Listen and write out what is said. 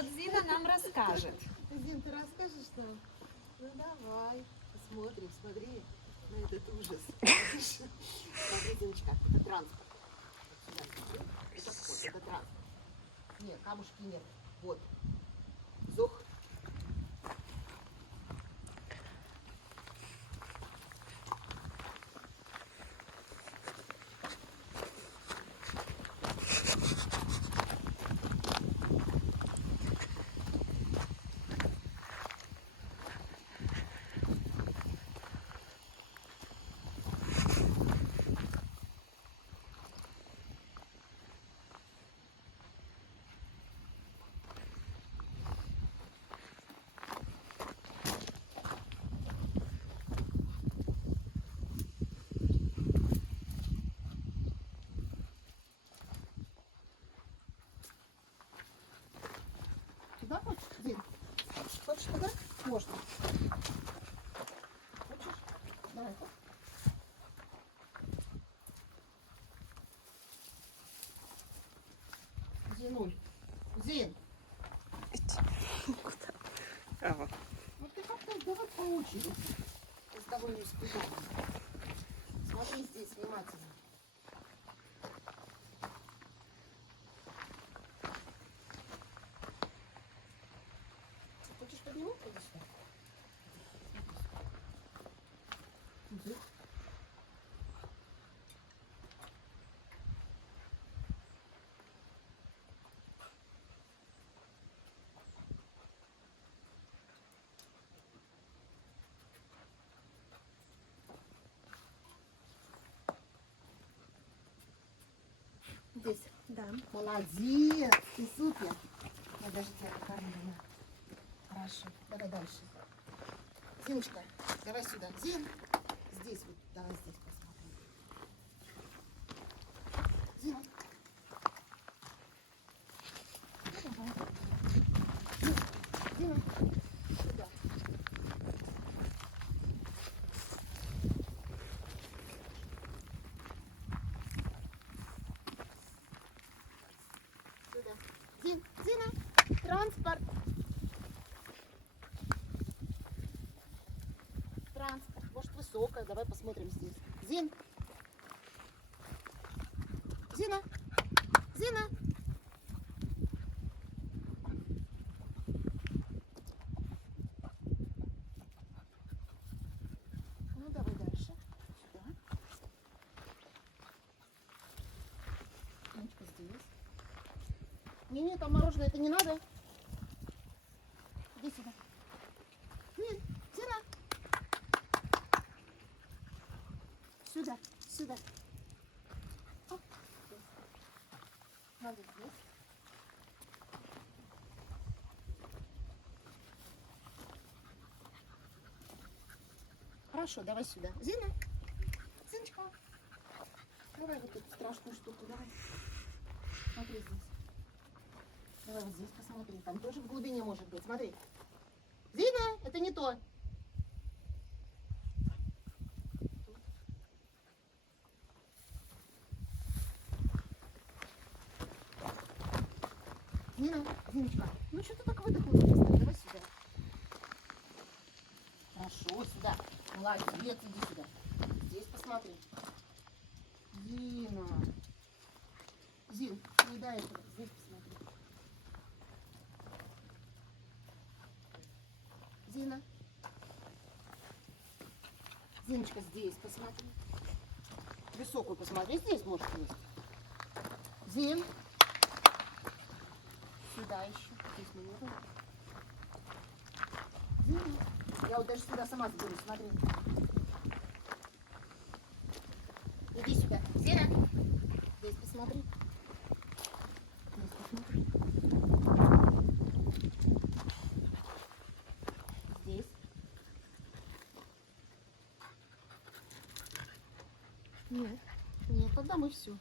Вот Зина нам расскажет. Зин, ты расскажешь нам? Ну давай, посмотрим, смотри на этот ужас. Смотри, Зиночка, это транспорт. Вот сюда смотри. Это вход, это транспорт. Нет, камушки нет. Вот. Зух. Туда хочешь, Зин? Хочешь туда? Можно. Хочешь? Давай. Зинуль. Зин. Ага. Вот ты как-то давай по очереди. Я с тобой не успеваю. Смотри здесь внимательно. Хочешь подниму? Иди сюда. Иди. Здесь. Да. Молодец, ты супер. Я даже тебя покормила. Хорошо, давай дальше. Зиночка, давай сюда. Зин, здесь вот, давай здесь посмотрим. Зина. Ну, давай. Зина, сюда. Сюда. Зин, Зина, транспорт. Транспорт. Может, высокая. Давай посмотрим здесь. Зин. Зина. Зина. Ну, давай дальше. Сюда. Ночка здесь. Не, там мороженое, это не надо. Иди сюда. Нет, Зина. Сюда, сюда. О, здесь. Надо здесь. Хорошо, давай сюда. Зина, Зиночка. Давай вот эту страшную штуку, давай. Смотри здесь. Давай вот здесь посмотри. Там тоже в глубине может быть. Смотри. Зина, это не то. Зина, Зиночка, ну что ты так выдохнулась? Давай сюда. Хорошо, сюда. Молодец, иди сюда. Здесь посмотри. Зина. Зин, не дай этого. Здесь посмотри. Зина. Зиночка, здесь посмотри. Высокую посмотри. Здесь может есть. Зин. Сюда еще. Здесь мы не будем. Зина. Я вот даже сюда сама заберу. Смотри. Иди сюда. Зина. Здесь посмотри. Здесь посмотри. Здесь. Нет. Нет, тогда мы все.